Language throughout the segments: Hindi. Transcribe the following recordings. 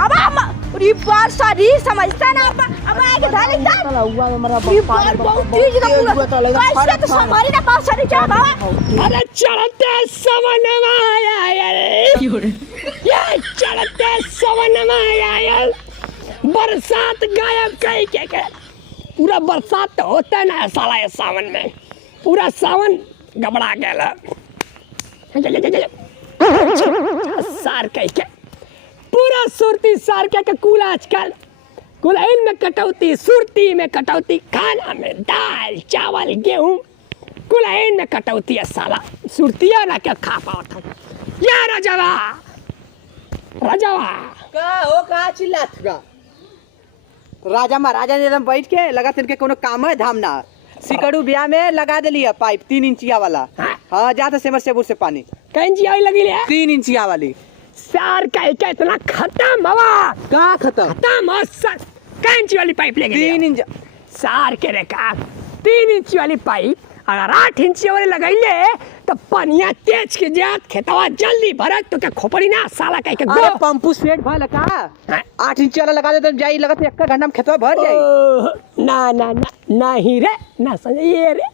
अरे बार सारी समझता ना अब आगे धाले चला हुआ मेरा बार बहुत तेज कैसे तो हमारी ना बात सारी क्या बाबा अरे चढ़ते सवन में आया यार ये चढ़ते सवन में आया यार बरसात गायब कहीं के पूरा बरसात तो होता ना साला ये सावन में पूरा सावन गबड़ा गया सार कहीं के पूरा सुरती सार के कुल आजकल कुलैन में कटौती सुरती में कटौती खाना में दाल चावल गेहूं कुलैन में कटौती है साला सुरतिया ना क्या खा पाओ था या राजावा का हो का चिल्लात का राजा महाराजा ने एकदम बैठ के लगा तिनके कोनो काम है धाम ना सिकड़ू बिया में लगा देलिए पाइप 3 इंचिया वाला हाँ जाते सेमर सेबुर से पानी कंजी आई लगी ले 3 इंचिया वाली सार का इतना खत्म हवा का खत्म कंची वाली पाइप ले गए 3 इंच सार के रेखा 3 इंच वाली पाइप अगर 8 इंच वाले लगाइले तो पनिया तेज के जात खेतवा जल्दी भरत तो क्या खोपड़ी ना साला कह के अरे पंपू सेट भल का 8 इंच वाला लगा दे जाई लगत 1 घंटा में खेतवा भर जाई ना ना ना नहीं रे ना समझ ये रे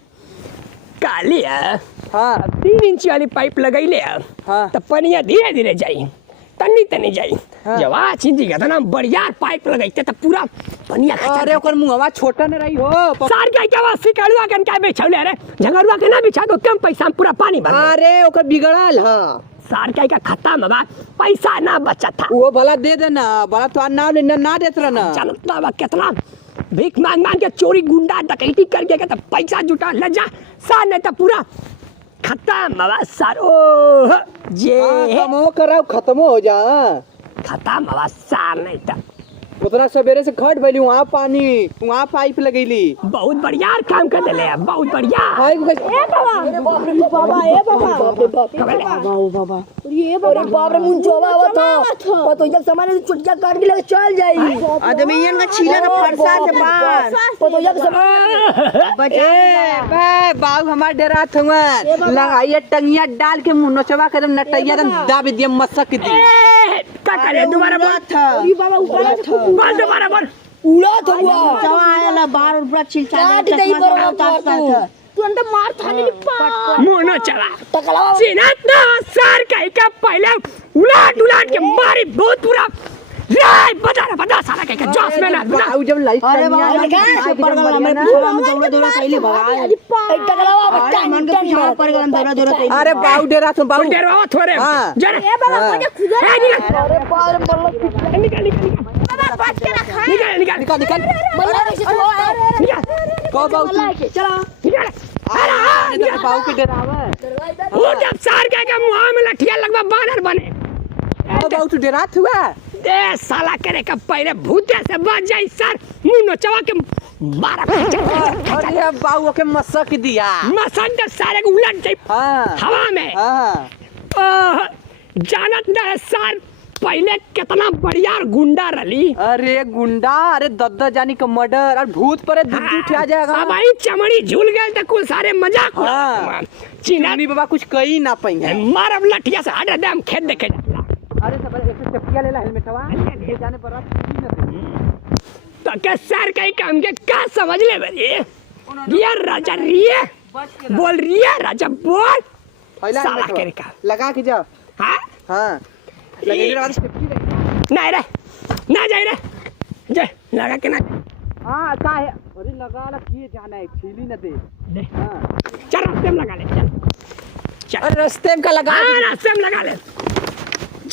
काली है हाँ 3 इंच वाली पाइप लगाइले हाँ तो पनिया धीरे धीरे जाई तनी जाई हाँ। जब आ छिंजी का ना बढ़िया पाइप लगाइते तो पूरा पनिया अरे ओकर मुंहवा छोटा न रही हो सार क्या वासी कालुआ कन का बेचौले रे झगड़ुआ के ना बिछा दो कम पैसा में पूरा पानी भर अरे ओकर बिगड़ल ह सार क्या खत्म बा पैसा ना बचा था वो भला दे देना भला तो ना देत रह ना जानता बा कितना भीख मांग मांग के चोरी गुंडा डकैती करके तो पैसा जुटा ले जा सार नहीं तो पूरा खत्म बा सार ओ जे कमो कराओ खत्म हो जा खत्म बा सार नहीं तो उतना सवेरे से खट भइली वहां पानी वहां पाइप लगैली बहुत बढ़िया काम कर देले बहुत बढ़िया हाय ए बाबा ए बाबा ओ बाबा ये बाप रे मुंजोवा आवत हो तो जब सामान चुटकिया काट के लेके चल जाई आदमीयन का छीला ना फरसा से बाहर तो जब सामान बचा बे बाऊ हमार डरा थुआ लगाइए टंगिया डाल के मुंह नोचवा के नटैया दाब दिए मसक दी का करे दोबारा बोल अरे बाबा ऊपर बोल दोबारा बोल उड़ा तो हुआ चवा आया बार पूरा छिलचा काट दे पर तू अंदर मार थाने नि पा मुनो चला टकला चिनात ना सार कहीं का पहले उलाट के मारी बहुत पूरा रे बता साला कहीं का जोश में ना बाऊ जब लाइट अरे बाबा पड़ गया मैं पूरा में दौड़ा कैले भगा टकलावा बच्चा मन के पीछे पड़ गया दौड़ा कैले अरे बाऊ डरा तुम बाऊ डरवा थोड़े जरा ए बाबा मुझे खुदा अरे बार मल्ल निकाल बाबा बच के रखा निकाल मल्ला वैसे तो निकाल को बाऊ चलो निकाल अरे बाऊ के डरावे वो जब सार का मुंह में लठिया लगवा बानर बने को बाऊ तू डरा हुआ दे साला करे का पहले भूते से बच जाई सर मुंह नोचवा के 12 अरे बाऊ के मसक दिया मसन के सारे को उलट जाई हां हवा में हां जानत ना सर पहले कितना बढ़िया गुंडा रली अरे गुंडा अरे दद्दा जानी का मर्डर और भूत पर दूध उठा जाएगा अब आई चमड़ी झूल गए तो कुल सारे मजाक हाँ। चिनानी बाबा कुछ कही ना पाई है मारब लठिया से हट दे हम खेत देखे अरे सब एक चप्पिया ले ला हेलमेटवा ले जाने पर तो क्या सर कहीं काम के क्या समझ ले बे रिया राजा रिया बोल रिया राजा बोल पहला साला करे का लगा के जाओ हां हां लगे रे वाली चप्पी नहीं रे ना जाए रे जे लगा के ना हां का है अरे लगा ला किए जाना है छीली न दे हां चल रास्ते में लगा ले चल अरे रास्ते में का लगा हां रास्ते में लगा ले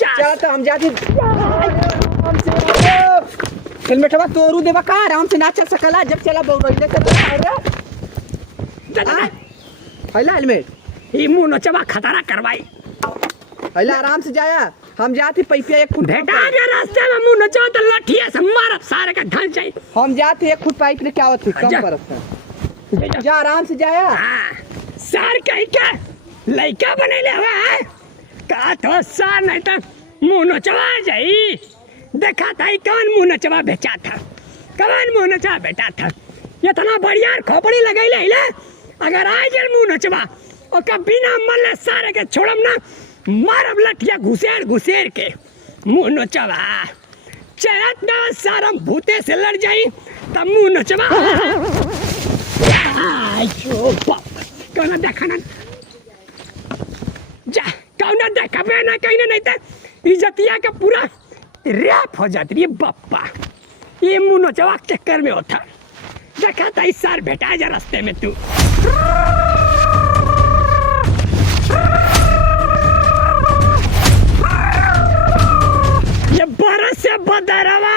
चल तो हम जाते हेलमेटवा तोरू देवा का आराम से ना चल सकला जब चला बौरइले कर अरे पहला हेलमेट ये मुंह नोचवा खतरा करवाई पहला आराम से जाया हम जाते पैपिया 1 फुट भेटा के रास्ते में मुंह नोचवा तो लठिया से मारब सारे का ढल जाई हम जाते 1 फुट पाइप लेके आवत कम बरस जा आराम से जाया हां सर कहीं का लइका बनेले हुआ है का तो सर नहीं तो मुंह नोचवा जाई देखा था कौन मुंह नोचवा बेचा था कौन मुंह नोचवा बेटा था इतना बढ़िया खोपड़ी लगाइले अगर आ जल मुंह नोचवा ओका बिना मल्ले सारे के छोड़म ना मारब लठिया घुसेर घुसेर के मुंह नोचबा चलत ना सारा भूते से लड़ जाई तब मुंह नोचबा आयो बाप कौन देखा ना जा कौन देखा ना कहीं नहीं तो इज्जतिया का पूरा रैप हो जाती है बप्पा ये मुंह नोचबा चक्कर में होता देखा था इस सार भेटा जा रास्ते में तू ये बरस से बदरवा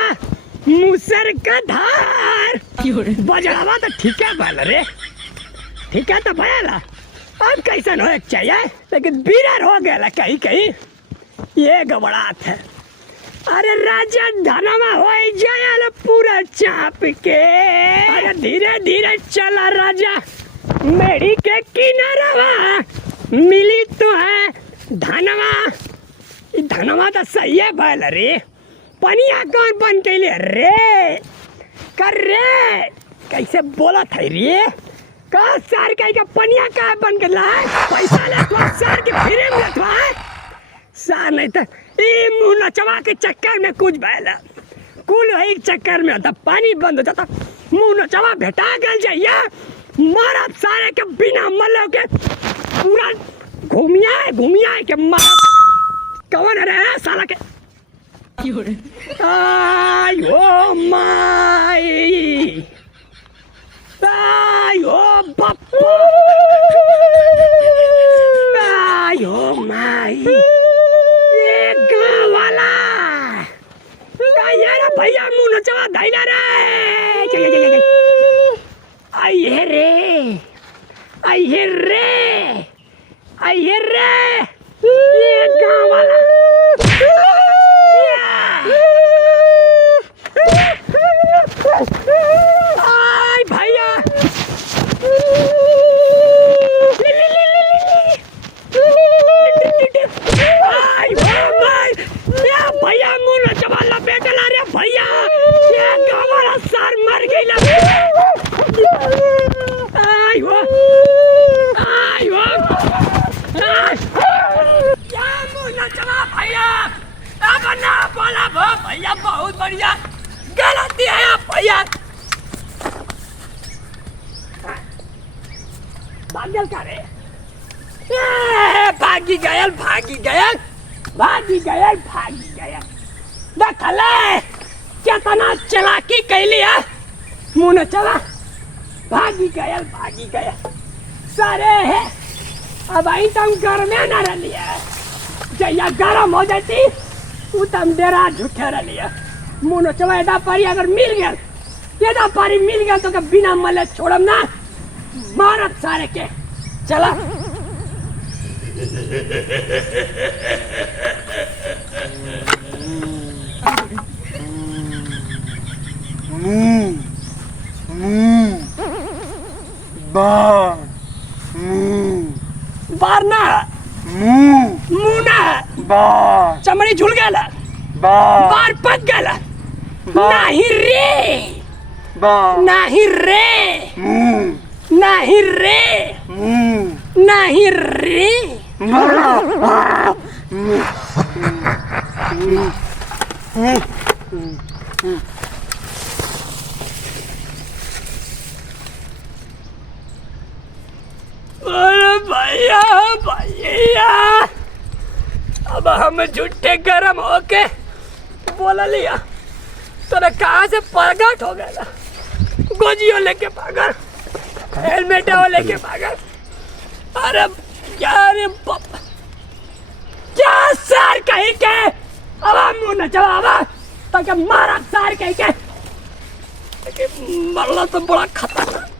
मुसर का धार बजरवा तो ठीक है बाल रे ठीक है तो भयाला अब कैसन हो चाहिए लेकिन बीरर हो गया कहीं कहीं ये गबड़ात है अरे राजा धनमा हो जाए पूरा चाप के अरे धीरे धीरे चला राजा मेरी के किनारा मिली तो है धनवा धनवा तो सही है बैल रे पनिया कौन बन के लिए रे कर रे कैसे बोला था रे का सार का पनिया का बन के ला पैसा ले तो सार के फिरे में तो सार नहीं तो ये मुंह नचवा के चक्कर में कुछ बैला कुल एक चक्कर में होता पानी बंद हो जाता मुंह नचवा भेटा गल जाइए मारा सारे के बिना मल्लो के पूरा घूमिया के मारा कौन रे साला के आयो माई आयो बापू आयो माई ये गाँव वाला यार भैया मुंह नचवा धैला रे आइए रे आइए रे आइए रे ये गाँव वाला आई भैया आई भाई या भैया मुंह नचवा लपेटला रे भैया ये गाँव वाला सार मर गइला आई हो भैया अब ना बोला भैया बहुत बढ़िया गलती है भैया भागल का रे भागी गयल देखले कितना चलाकी कैली है मुंह न चला भागी गयल सारे है अब आई तुम घर में न रहिए जैया गरम हो जाती वो तम डेरा झूठे रहिए मुंह न चला एदा पारी अगर मिल गया तो बिना मले छोड़म ना मारत सारे के चला बार ना मुंह ना चमड़ी झुल गया बार पक गया नहीं रे अरे भैया अब हम झूठे गरम होके बोला लिया तो कहाँ से प्रगट हो गया गोजियो लेके भागा हेलमेट लेके भागा अरे यार क्या सार कहीं के अब मुंह न चला ताकि मारा सार कहीं के मरला तो बड़ा खतरनाक